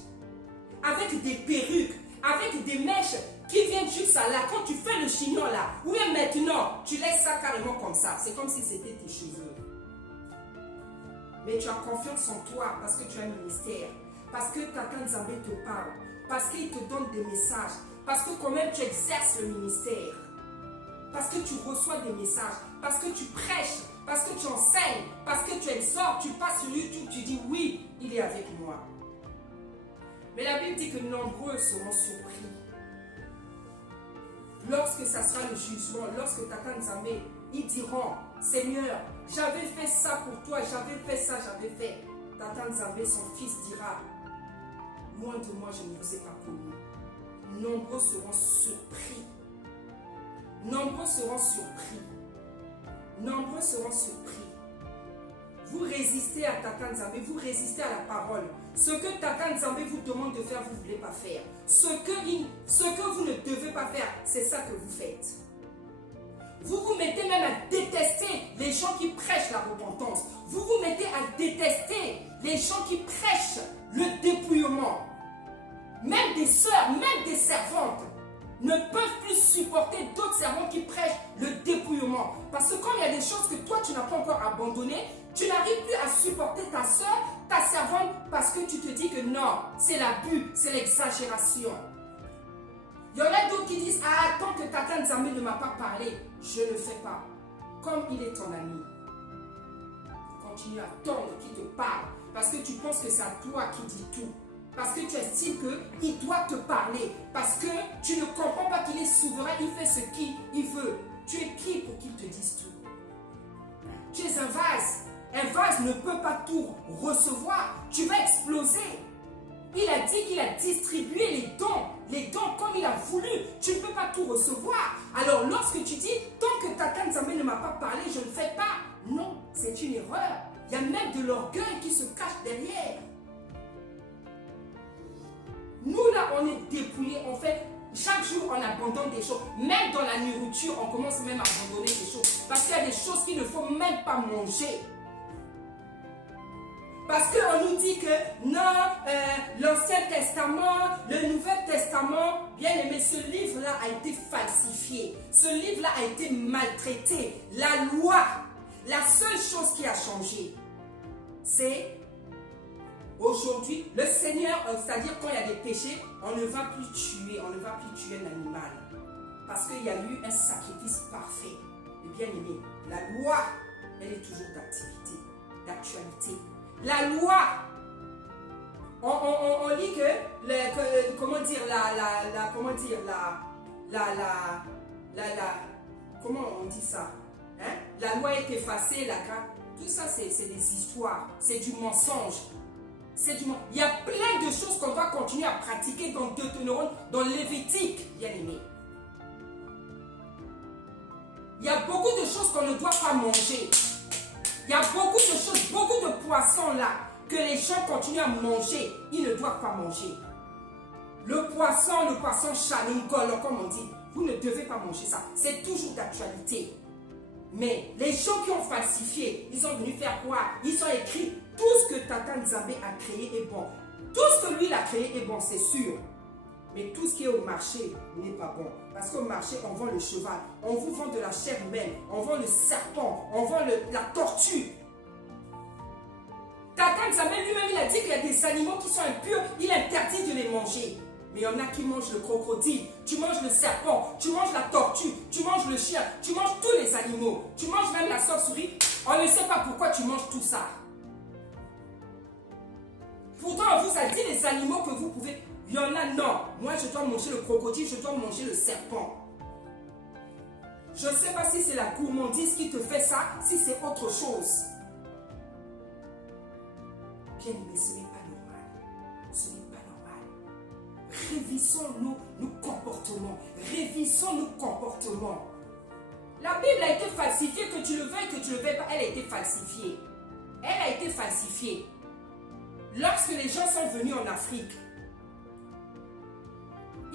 avec des perruques, avec des mèches qui viennent juste là. Quand tu fais le chignon là, ou bien maintenant, tu laisses ça carrément comme ça. C'est comme si c'était tes cheveux. Mais tu as confiance en toi parce que tu as un ministère. Parce que Tata Nzambe te parle. Parce qu'il te donne des messages. Parce que quand même tu exerces le ministère. Parce que tu reçois des messages. Parce que tu prêches. Parce que tu enseignes. Parce que tu exhortes. Tu passes sur YouTube. Tu dis oui, il est avec moi. Mais la Bible dit que nombreux seront surpris. Lorsque ça sera le jugement. Lorsque Tata Nzambe, ils diront, Seigneur, j'avais fait ça pour toi. J'avais fait ça, j'avais fait. Tata Nzambe, son fils dira, loin de moi, je ne vous ai pas connu. Nombreux seront surpris. Nombreux seront surpris. Nombreux seront surpris. Vous résistez à Tata Nzambe, vous résistez à la parole. Ce que Tata Nzambe vous demande de faire, vous ne voulez pas faire. Ce que vous ne devez pas faire, c'est ça que vous faites. Vous vous mettez même à détester les gens qui prêchent la repentance. Vous vous mettez à détester les gens qui prêchent le dépouillement. Même des sœurs, même des servantes ne peuvent plus supporter d'autres servantes qui prêchent le dépouillement. Parce que quand il y a des choses que toi tu n'as pas encore abandonnées, tu n'arrives plus à supporter ta sœur, ta servante, parce que tu te dis que non, c'est l'abus, c'est l'exagération. Il y en a d'autres qui disent, ah, tant que Tata Nzambe ne m'a pas parlé, je ne fais pas. Comme il est ton ami. Continue à attendre qu'il te parle, parce que tu penses que c'est à toi qui dit tout. Parce que tu estimes qu'il doit te parler. Parce que tu ne comprends pas qu'il est souverain, il fait ce qu'il veut. Tu es qui pour qu'il te dise tout? Tu es un vase. Un vase ne peut pas tout recevoir. Tu vas exploser. Il a dit qu'il a distribué les dons comme il a voulu. Tu ne peux pas tout recevoir. Alors lorsque tu dis, tant que Tata Nzambe ne m'a pas parlé, je ne fais pas. Non, c'est une erreur. Il y a même de l'orgueil qui se cache derrière. Nous là, on est dépouillés. En fait, chaque jour, on abandonne des choses. Même dans la nourriture, on commence même à abandonner des choses. Parce qu'il y a des choses qu'il ne faut même pas manger. Parce qu'on nous dit que non, l'Ancien Testament, le Nouveau Testament, bien aimé, ce livre-là a été falsifié. Ce livre-là a été maltraité. La loi, la seule chose qui a changé, c'est aujourd'hui, le Seigneur, c'est-à-dire quand il y a des péchés, on ne va plus tuer, on ne va plus tuer un animal. Parce qu'il y a eu un sacrifice parfait. Et bien aimé, la loi, elle est toujours d'actualité. La loi, on lit que, comment dire, comment on dit ça, hein? La loi est effacée, la grâce, tout ça c'est des histoires, c'est du mensonge. Il y a plein de choses qu'on doit continuer à pratiquer dans Deutéronome, dans Lévitique, bien aimé. Il y a beaucoup de choses qu'on ne doit pas manger. Il y a beaucoup de choses, beaucoup de poissons là, que les gens continuent à manger. Ils ne doivent pas manger. Le poisson chaningol, comme on dit, vous ne devez pas manger ça. C'est toujours d'actualité. Mais les gens qui ont falsifié, ils sont venus faire quoi? Ils ont écrit tout ce que Tata Nzambe a créé est bon. Tout ce que lui il a créé est bon, c'est sûr. Mais tout ce qui est au marché n'est pas bon. Parce qu'au marché, on vend le cheval, on vous vend de la chair humaine, on vend le serpent, on vend la tortue. Tata Nzambe lui-même, il a dit qu'il y a des animaux qui sont impurs, il interdit de les manger. Mais il y en a qui mangent le crocodile, tu manges le serpent, tu manges la tortue, tu manges le chien, tu manges tous les animaux, tu manges même la chauve-souris. On ne sait pas pourquoi tu manges tout ça. Pourtant, on vous a dit les animaux que vous pouvez... Il y en a, non. Moi, je dois manger le crocodile, je dois manger le serpent. Je ne sais pas si c'est la gourmandise qui te fait ça, si c'est autre chose. Bien aimé, ce n'est pas normal. Ce n'est pas normal. Révisons nos comportements. Révisons nos comportements. La Bible a été falsifiée, que tu le veuilles, que tu ne le veuilles pas, elle a été falsifiée. Elle a été falsifiée. Lorsque les gens sont venus en Afrique,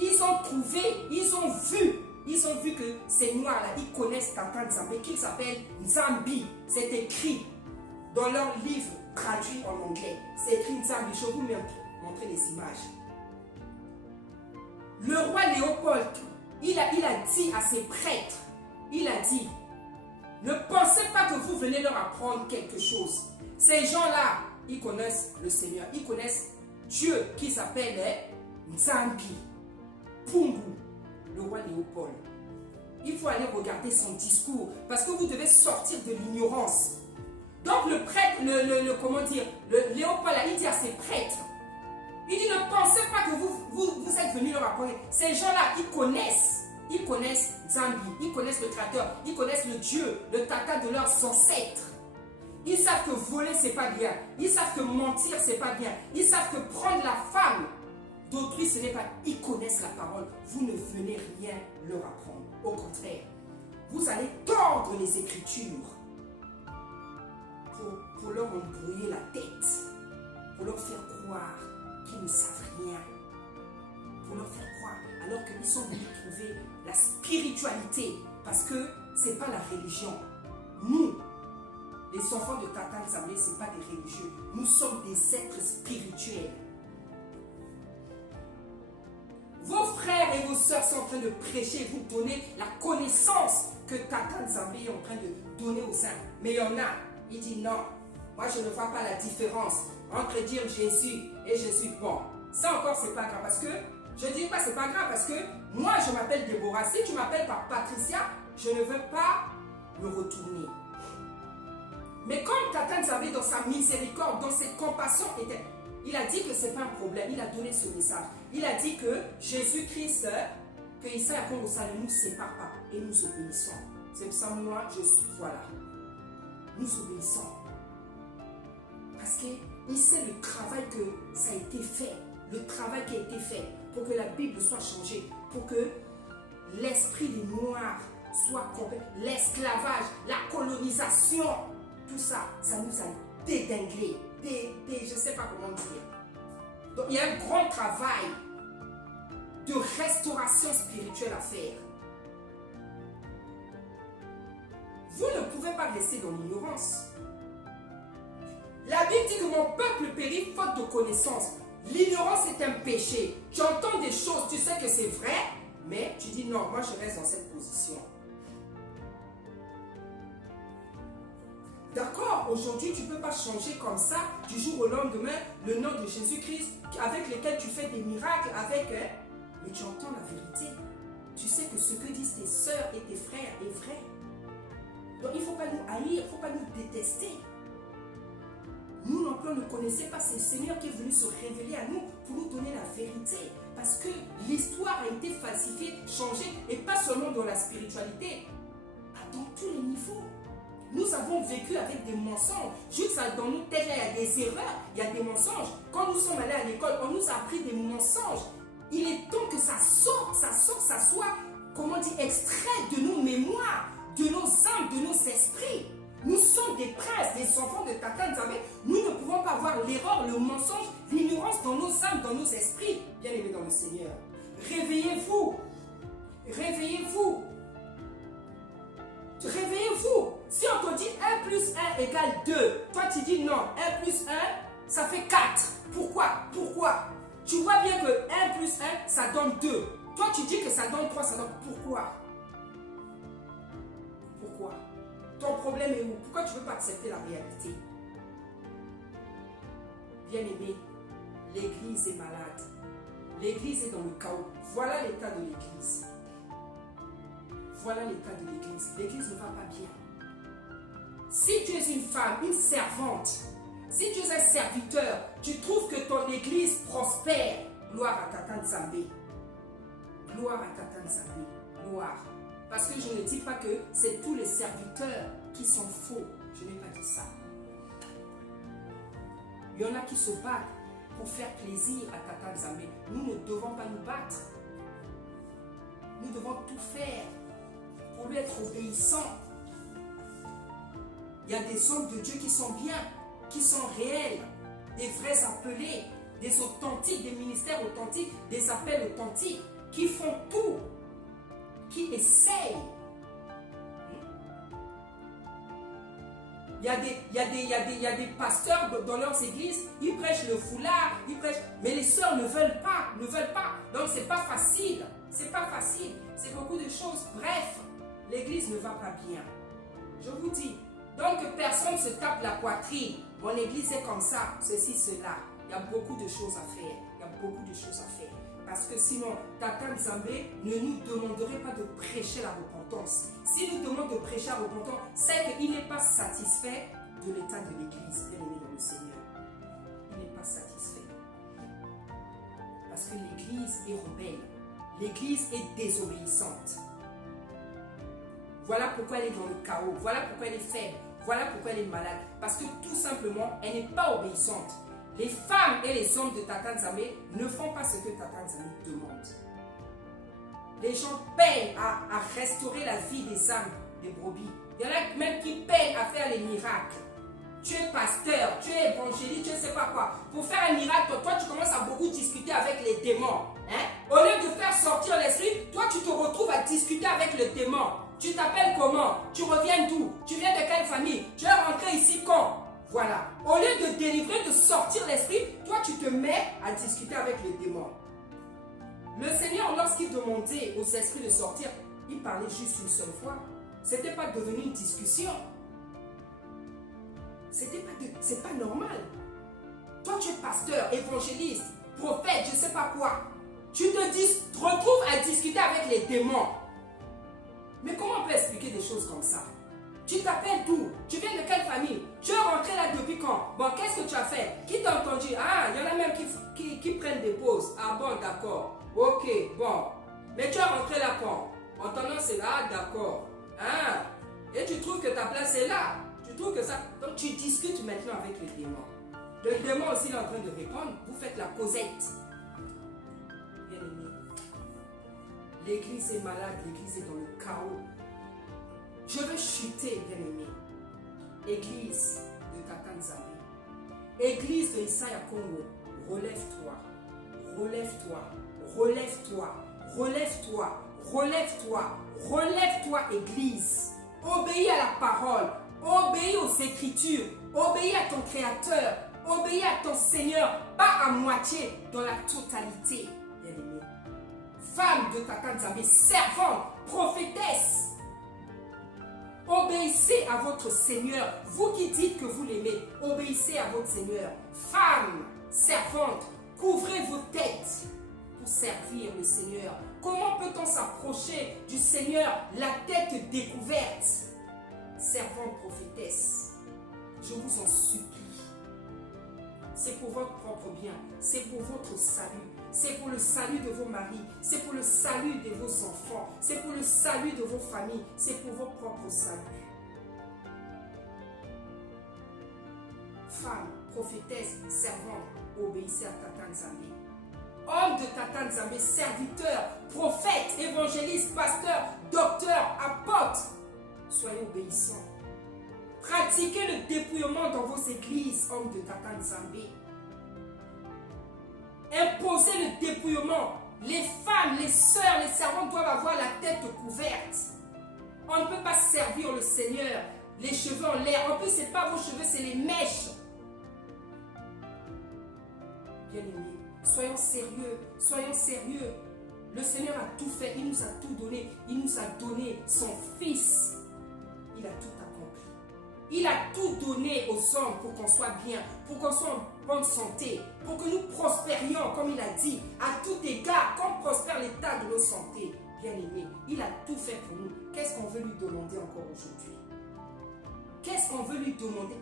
ils ont trouvé, ils ont vu que ces noirs-là, ils connaissent Tata Nzambe, qu'ils s'appellent Nzambi. C'est écrit dans leur livre traduit en anglais. C'est écrit Nzambi. Je vais vous montrer les images. Le roi Léopold, il a dit à ses prêtres, il a dit, ne pensez pas que vous venez leur apprendre quelque chose. Ces gens-là, ils connaissent le Seigneur, ils connaissent Dieu qui s'appelle Nzambi. Pungu, le roi Léopold. Il faut aller regarder son discours parce que vous devez sortir de l'ignorance. Donc le prêtre, le Léopold, il dit à ses prêtres, il dit ne pensez pas que vous êtes venus leur apprendre. Ces gens-là, ils connaissent Nzambi, ils connaissent le Créateur, ils connaissent le Dieu, le Tata de leurs ancêtres. Ils savent que voler, c'est pas bien. Ils savent que mentir, c'est pas bien. Ils savent que prendre la femme d'autrui, ce n'est pas... Ils connaissent la parole. Vous ne venez rien leur apprendre. Au contraire, vous allez tordre les Écritures pour leur embrouiller la tête, pour leur faire croire qu'ils ne savent rien, pour leur faire croire, alors qu'ils sont venus trouver la spiritualité, parce que ce n'est pas la religion. Nous, les enfants de Tata Nzambe, ce n'est pas des religieux. Nous sommes des êtres spirituels. Vos frères et vos sœurs sont en train de prêcher, vous donner la connaissance que Tata Nzambe est en train de donner aux uns. Mais il y en a, il dit non, moi je ne vois pas la différence entre dire Jésus et Jésus. Bon, ça encore c'est pas grave parce que, je dis pas c'est pas grave parce que moi je m'appelle Déborah. Si tu m'appelles par Patricia, je ne veux pas me retourner. Mais comme Tata Nzambe dans sa miséricorde, dans ses compassions, il a dit que ce n'est pas un problème, il a donné ce message. Il a dit que Jésus-Christ, que Issa Yakongo, ça ne nous sépare pas et nous obéissons. C'est pour ça moi je suis, voilà. Nous obéissons. Parce qu'il sait le travail que ça a été fait, le travail qui a été fait pour que la Bible soit changée, pour que l'esprit des Noirs soit complet, l'esclavage, la colonisation, tout ça, ça nous a dédinglé, je ne sais pas comment dire. Donc il y a un grand travail de restauration spirituelle à faire. Vous ne pouvez pas rester dans l'ignorance. La Bible dit que mon peuple périt faute de connaissance. L'ignorance est un péché. Tu entends des choses, tu sais que c'est vrai, mais tu dis non, moi je reste dans cette position. D'accord, aujourd'hui tu ne peux pas changer comme ça du jour au lendemain le nom de Jésus-Christ avec lequel tu fais des miracles, mais tu entends la vérité. Tu sais que ce que disent tes soeurs et tes frères est vrai. Donc il ne faut pas nous haïr, il ne faut pas nous détester. Nous non plus, on ne connaissait pas ce Seigneur qui est venu se révéler à nous pour nous donner la vérité. Parce que l'histoire a été falsifiée, changée, et pas seulement dans la spiritualité, dans tous les niveaux. Nous avons vécu avec des mensonges. Juste dans nos têtes, il y a des erreurs, il y a des mensonges. Quand nous sommes allés à l'école, on nous a appris des mensonges. Il est temps que ça sorte, ça soit, comment dire, extrait de nos mémoires, de nos âmes, de nos esprits. Nous sommes des princes, des enfants de Tata Nzambe. Nous ne pouvons pas voir l'erreur, le mensonge, l'ignorance dans nos âmes, dans nos esprits. Bien aimés dans le Seigneur. Réveillez-vous. Réveillez-vous. Réveillez-vous. Si on te dit 1 plus 1 égale 2, toi tu dis non, 1 plus 1, ça fait 4. Pourquoi? Tu vois bien que 1 plus 1, ça donne 2. Toi tu dis que ça donne 3, ça donne... Pourquoi? Ton problème est où? Pourquoi tu ne veux pas accepter la réalité? Bien-aimé, l'église est malade. L'église est dans le chaos. Voilà l'état de l'église. Voilà l'état de l'église. L'église ne va pas bien. Si tu es une femme, une servante, si tu es un serviteur, tu trouves que ton église prospère, gloire à Tata Nzambe. Gloire à Tata Nzambe. Gloire. Parce que je ne dis pas que c'est tous les serviteurs qui sont faux. Je n'ai pas dit ça. Il y en a qui se battent pour faire plaisir à Tata Nzambe. Nous ne devons pas nous battre. Nous devons tout faire pour lui être obéissants. Il y a des hommes de Dieu qui sont bien, qui sont réels, des vrais appelés, des authentiques, des ministères authentiques, des appels authentiques, qui font tout, qui essayent. Il y a des pasteurs dans leurs églises, ils prêchent le foulard, mais les sœurs ne veulent pas. Donc c'est pas facile, c'est beaucoup de choses. Bref, l'église ne va pas bien. Je vous dis, donc personne ne se tape la poitrine. Mon église est comme ça, ceci, cela. Il y a beaucoup de choses à faire. Parce que sinon, Tata Nzambe ne nous demanderait pas de prêcher la repentance. S'il nous demande de prêcher la repentance, c'est qu'il n'est pas satisfait de l'état de l'église, bien aimé dans le Seigneur. Il n'est pas satisfait. Parce que l'église est rebelle. L'église est désobéissante. Voilà pourquoi elle est dans le chaos. Voilà pourquoi elle est faible. Voilà pourquoi elle est malade. Parce que tout simplement, elle n'est pas obéissante. Les femmes et les hommes de Tata Nzambe ne font pas ce que Tata Nzambe demande. Les gens peinent à restaurer la vie des âmes, des brebis. Il y en a même qui peinent à faire les miracles. Tu es pasteur, tu es évangéliste, tu ne sais pas quoi. Pour faire un miracle, toi tu commences à beaucoup discuter avec les démons. Au lieu de faire sortir l'esprit, toi tu te retrouves à discuter avec le démon. Tu t'appelles comment? Tu reviens d'où? Tu viens de quelle famille? Tu es rentré ici quand? Voilà. Au lieu de délivrer, de sortir l'esprit, toi tu te mets à discuter avec les démons. Le Seigneur, lorsqu'il demandait aux esprits de sortir, il parlait juste une seule fois. Ce n'était pas devenu une discussion. C'est pas normal. Toi tu es pasteur, évangéliste, prophète, je ne sais pas quoi. Tu te retrouves à discuter avec les démons. Mais comment on peut expliquer des choses comme ça? Tu t'appelles d'où? Tu viens de quelle famille? Tu es rentré là depuis quand? Bon, qu'est-ce que tu as fait? Qui t'a entendu? Ah, il y en a même qui prennent des pauses. Ah bon, d'accord. Ok, bon. Mais tu es rentré là quand? En ton nom, c'est là, ah, d'accord. Ah, et tu trouves que ta place est là. Tu trouves que ça... Donc, tu discutes maintenant avec le démon. Le démon aussi est en train de répondre. Vous faites la causette. Bien aimé. L'église est malade, l'église est dans le chaos. Je veux chuter, bien aimé. Église de Tata Nzambe. Église de Isaya Congo. Relève-toi. Relève-toi. Relève-toi. Relève-toi. Relève-toi. Relève-toi, Église. Obéis à la parole. Obéis aux Écritures. Obéis à ton Créateur. Obéis à ton Seigneur. Pas à moitié, dans la totalité. Bien-aimé. Femme de Tata Nzambe, servante, prophétesse. Obéissez à votre Seigneur. Vous qui dites que vous l'aimez, obéissez à votre Seigneur. Femme, servante, couvrez vos têtes pour servir le Seigneur. Comment peut-on s'approcher du Seigneur la tête découverte? Servante, prophétesse, je vous en supplie. C'est pour votre propre bien. C'est pour votre salut. C'est pour le salut de vos maris. C'est pour le salut de vos enfants. C'est pour le salut de vos familles. C'est pour vos propres saluts. Femme, prophétesse, servante, obéissez à Tata Nzambe. Homme de Tata Nzambe, serviteur, prophète, évangéliste, pasteur, docteur, apôtre, soyez obéissants. Pratiquez le dépouillement dans vos églises, hommes de Tata Nzambe. Imposez le dépouillement. Les femmes, les sœurs, les servantes doivent avoir la tête couverte. On ne peut pas servir le Seigneur les cheveux en l'air. En plus, ce n'est pas vos cheveux, c'est les mèches. Bien-aimés, soyons sérieux, soyons sérieux. Le Seigneur a tout fait, il nous a tout donné. Il nous a donné son Fils. Il a tout accompli. Il a tout donné aux hommes pour qu'on soit bien, pour qu'on soit en bonne santé, pour que nous prospérions, comme il a dit, à tout égard, qu'on prospère l'état de nos santé. Bien-aimés, il a tout fait pour nous. Qu'est-ce qu'on veut lui demander encore aujourd'hui? Qu'est-ce qu'on veut lui demander?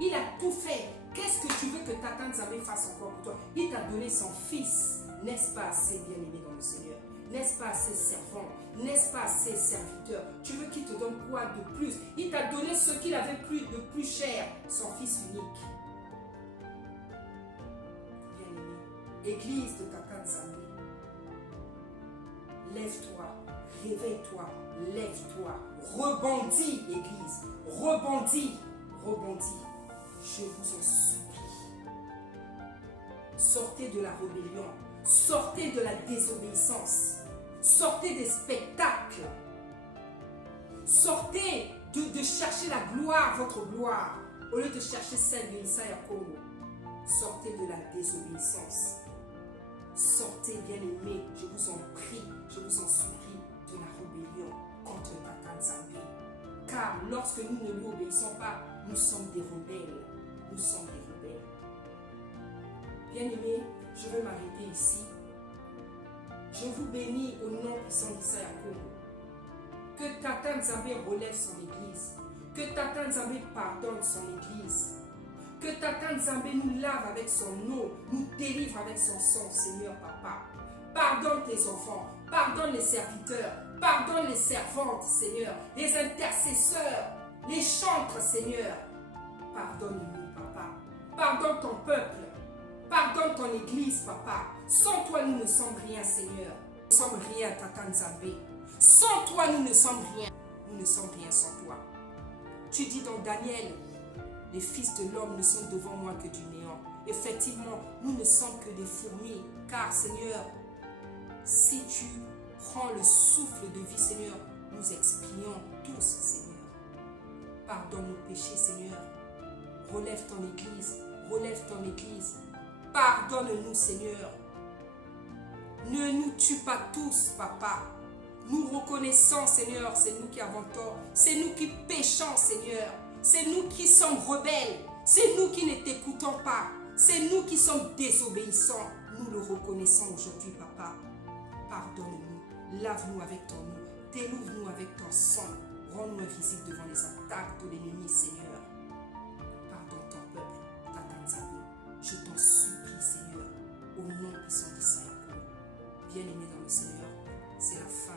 Il a tout fait. Qu'est-ce que tu veux que Tata Nzambe fasse encore pour toi? Il t'a donné son Fils. N'est-ce pas assez bien-aimé dans le Seigneur? N'est-ce pas assez servant? N'est-ce pas assez serviteur? Tu veux qu'il te donne quoi de plus? Il t'a donné ce qu'il avait de plus cher, son Fils unique. Bien-aimé, Église de Tata Nzambe, lève-toi, réveille-toi, lève-toi, rebondis, Église, rebondis, rebondis. Je vous en supplie. Sortez de la rébellion, sortez de la désobéissance, sortez des spectacles, sortez de chercher la gloire, votre gloire, au lieu de chercher celle de Isaiah Congo. Sortez de la désobéissance. Sortez, bien-aimés, je vous en prie, je vous en supplie, de la rébellion contre Tata Nzambe. Car lorsque nous ne lui obéissons pas, nous sommes des rebelles. Nous sommes des rebelles. Bien-aimés, je vais m'arrêter ici. Je vous bénis au nom puissant d'Isaiah Congo. Que Tata Nzambe relève son église. Que Tata Nzambe pardonne son église. Que Tata Nzambe nous lave avec son eau, nous délivre avec son sang, Seigneur Papa. Pardonne tes enfants, pardonne les serviteurs, pardonne les servantes, Seigneur, les intercesseurs, les chantres, Seigneur. Pardonne-nous, Papa. Pardonne ton peuple. Pardonne ton église, Papa. Sans toi, nous ne sommes rien, Seigneur. Nous ne sommes rien, Tata Nzambe. Sans toi, nous ne sommes rien. Nous ne sommes rien sans toi. Tu dis dans Daniel, les fils de l'homme ne sont devant moi que du néant. Effectivement, nous ne sommes que des fourmis. Car, Seigneur, si tu prends le souffle de vie, Seigneur, nous expions tous, Seigneur. Pardonne nos péchés, Seigneur. Relève ton église. Relève ton église. Pardonne-nous, Seigneur. Ne nous tue pas tous, Papa. Nous reconnaissons, Seigneur, c'est nous qui avons tort. C'est nous qui péchons, Seigneur. C'est nous qui sommes rebelles. C'est nous qui ne t'écoutons pas. C'est nous qui sommes désobéissants. Nous le reconnaissons aujourd'hui, Papa. Pardonne-nous. Lave-nous avec ton eau. Délivre-nous avec ton sang. Rends-nous invisibles devant les attaques de l'ennemi, Seigneur. Pardonne ton peuple, Tata Nzambe. Je t'en supplie, Seigneur, au nom puissant d'Israël. Bien-aimé dans le Seigneur, c'est la fin